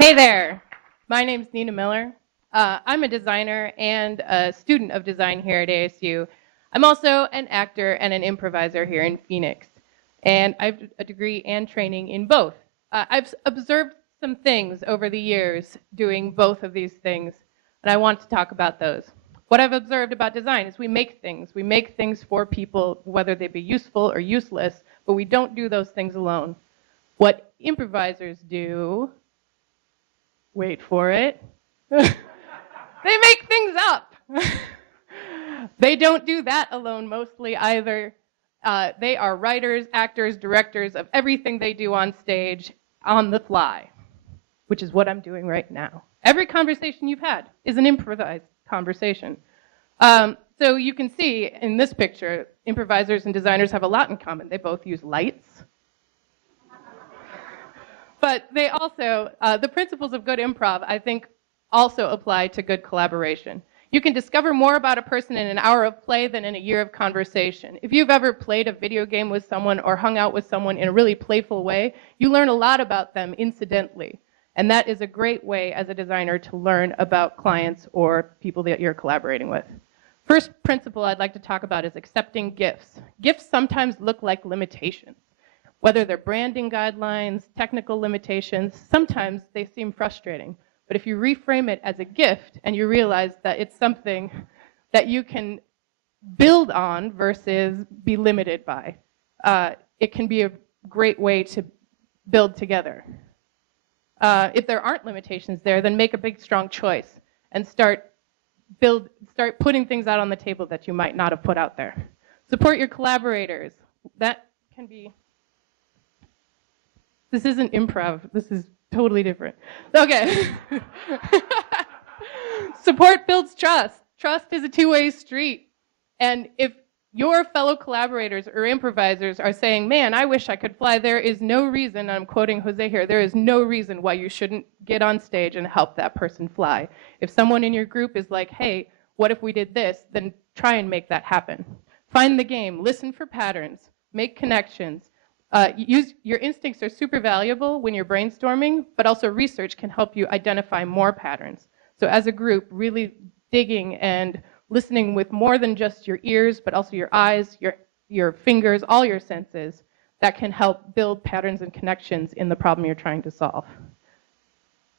Hey there, my name's Nina Miller. I'm a designer and a student of design here at ASU. I'm also an actor and an improviser here in Phoenix, and I have a degree and training in both. I've observed some things over the years doing both of these things, and I want to talk about those. What I've observed about design is we make things. We make things for people, whether they be useful or useless, but we don't do those things alone. What improvisers do, wait for it, they make things up. They don't do that alone mostly either. They are writers, actors, directors of everything they do on stage on the fly, which is what I'm doing right now. Every conversation you've had is an improvised conversation. So you can see in this picture, improvisers and designers have a lot in common. They both use lights. But they also, the principles of good improv, I think, also apply to good collaboration. You can discover more about a person in an hour of play than in a year of conversation. If you've ever played a video game with someone or hung out with someone in a really playful way, you learn a lot about them incidentally. And that is a great way as a designer to learn about clients or people that you're collaborating with. First principle I'd like to talk about is accepting gifts. Gifts sometimes look like limitations. Whether they're branding guidelines, technical limitations, sometimes they seem frustrating. But if you reframe it as a gift and you realize that it's something that you can build on versus be limited by, it can be a great way to build together. If there aren't limitations there, then make a big, strong choice and start putting things out on the table that you might not have put out there. Support your collaborators. That can be... This isn't improv. This is totally different. Okay. Support builds trust. Trust is a two-way street. And if your fellow collaborators or improvisers are saying, man, I wish I could fly, there is no reason, and I'm quoting Jose here, there is no reason why you shouldn't get on stage and help that person fly. If someone in your group is like, hey, what if we did this? Then try and make that happen. Find the game. Listen for patterns. Make connections. Your instincts are super valuable when you're brainstorming, but also research can help you identify more patterns. So as a group, really digging and listening with more than just your ears, but also your eyes, your fingers, all your senses, that can help build patterns and connections in the problem you're trying to solve.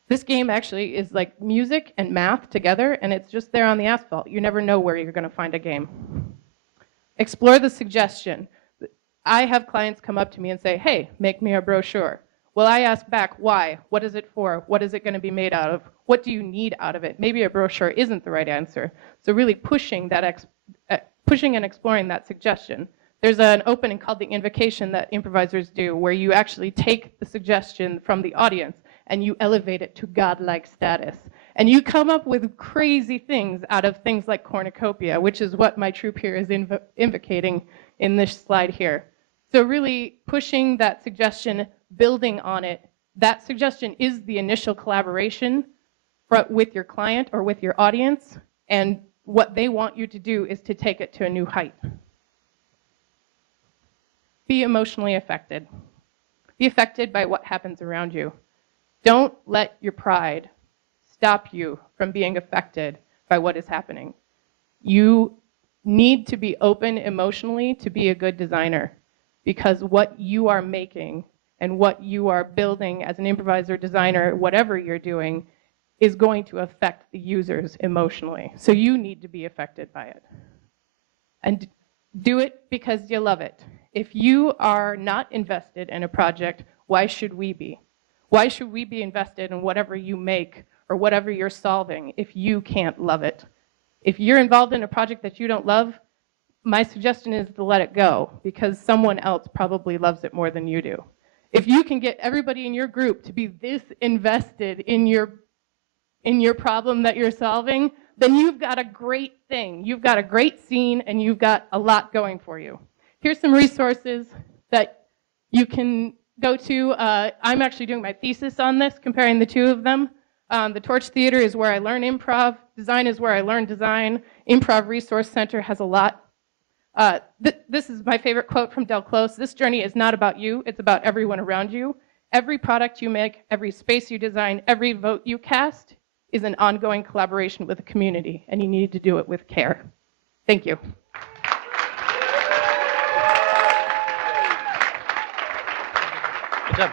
This game actually is like music and math together, and it's just there on the asphalt. You never know where you're going to find a game. Explore the suggestion. I have clients come up to me and say, hey, make me a brochure. Well, I ask back, why? What is it for? What is it going to be made out of? What do you need out of it? Maybe a brochure isn't the right answer. So really pushing and exploring that suggestion. There's an opening called the invocation that improvisers do, where you actually take the suggestion from the audience and you elevate it to godlike status. And you come up with crazy things out of things like cornucopia, which is what my troupe here is invocating in this slide here. So really pushing that suggestion, building on it. That suggestion is the initial collaboration with your client or with your audience, and what they want you to do is to take it to a new height. Be emotionally affected. Be affected by what happens around you. Don't let your pride stop you from being affected by what is happening. You need to be open emotionally to be a good designer, because what you are making and what you are building as an improviser, designer, whatever you're doing, is going to affect the users emotionally. So you need to be affected by it. And do it because you love it. If you are not invested in a project, why should we be? Why should we be invested in whatever you make or whatever you're solving if you can't love it? If you're involved in a project that you don't love, my suggestion is to let it go, because someone else probably loves it more than you do. If you can get everybody in your group to be this invested in your problem that you're solving, then you've got a great thing. You've got a great scene, and you've got a lot going for you. Here's some resources that you can go to. I'm actually doing my thesis on this, comparing the two of them. The Torch Theater is where I learn improv. Design is where I learn design. Improv Resource Center has a lot. This is my favorite quote from Del Close. This journey is not about you, it's about everyone around you. Every product you make, every space you design, every vote you cast is an ongoing collaboration with the community, and you need to do it with care. Thank you. Good job.